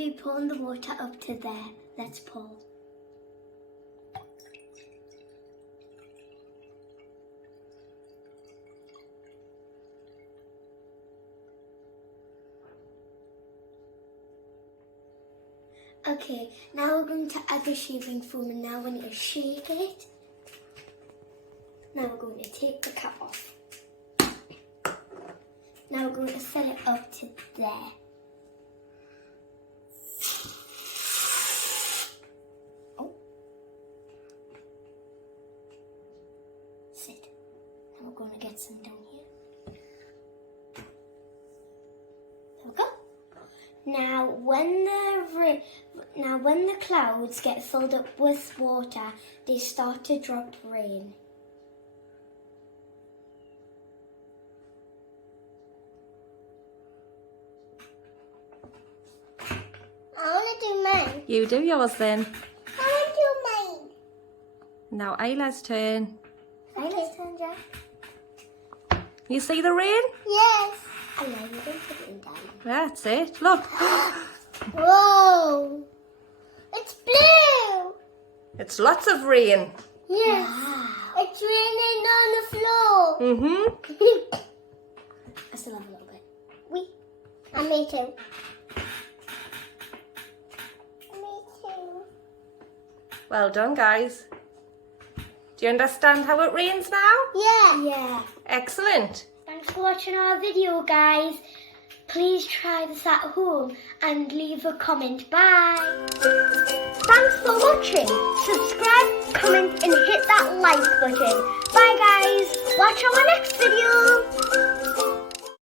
be pulling the water up to there. Let's pull. Okay, now we're going to add the shaving foam and now we need to shake it. Now we're going to take the cap off. Now we're going to set it up to there. Oh. Sit. Now we're going to get some down here. There we go. Now when the clouds get filled up with water, they start to drop rain. I want to do mine. You do yours then. I want to do mine. Now Isla's turn. Isla's turn, Jack. You see the rain? Yes. I know, you don't put it down. That's it. Look. Whoa. It's blue. It's lots of rain. Yes. Wow. It's raining on the floor. Mm-hmm. I still have a little bit. Oui. And me too. Me too. Well done, guys. Do you understand how it rains now? Yeah. Yeah. Excellent. Thanks for watching our video, guys. Please try this at home and leave a comment. Bye. Thanks for watching. Subscribe, comment and hit that like button. Bye, guys. Watch our next video.